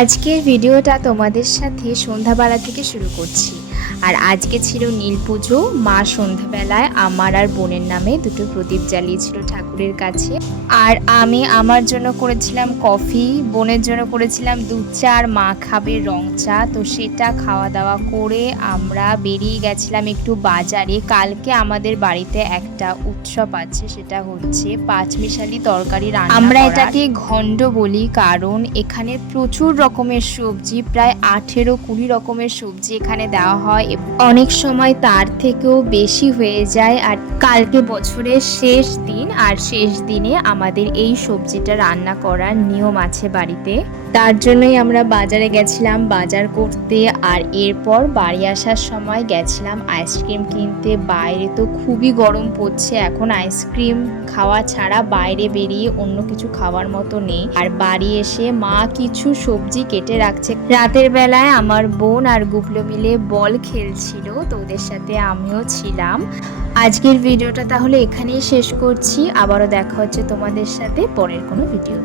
আজকের ভিডিওটা তোমাদের সাথে সন্ধ্যাবেলা থেকে শুরু করছি। আর আজকে ছিল নীল পুজো। মা সন্ধ্যাবেলায় আমার আর বোনের নামে দুটো প্রদীপ জ্বালিয়েছিল ঠাকুরের কাছে। আর আমি আমার জন্য করেছিলাম কফি, বোনের জন্য করেছিলাম দুধ চা, আর মা খাবে রং চা। তো সেটা খাওয়া দাওয়া করে আমরা বেরিয়ে গেছিলাম একটু বাজারে। কালকে আমাদের বাড়িতে একটা উৎসব আছে, সেটা হচ্ছে পাঁচমিশালি তরকারি রান্না। আমরা এটাকে ঘণ্ড বলি, কারণ এখানে প্রচুর রকমের সবজি, প্রায় 18-20 রকমের সবজি এখানে দেওয়া হয়। অনেক সময় তার থেকেও বেশি হয়ে যায়। আর কালকে বছরের শেষ দিন, আর শেষ দিনে আমাদের এই সবজিটা রান্না করার নিয়ম আছে বাড়িতে। তার জন্যই আমরা বাজারে গেছিলাম বাজার করতে। আর এরপর বাড়ি আসার সময় গেছিলাম আইসক্রিম কিনতে। বাইরে তো খুবই গরম পড়ছে, এখন আইসক্রিম খাওয়া ছাড়া বাইরে বেরিয়ে অন্য কিছু খাওয়ার মতো নেই। আর বাড়ি এসে মা কিছু সবজি কেটে রাখছে। রাতের বেলায় আমার বোন আর গুবলু মিলে বল খেলছিল, তো ওদের সাথে আমিও ছিলাম। আজকের ভিডিওটা তাহলে এখানেই শেষ করছি। আবারও দেখা হচ্ছে তোমাদের সাথে পরের কোনো ভিডিও।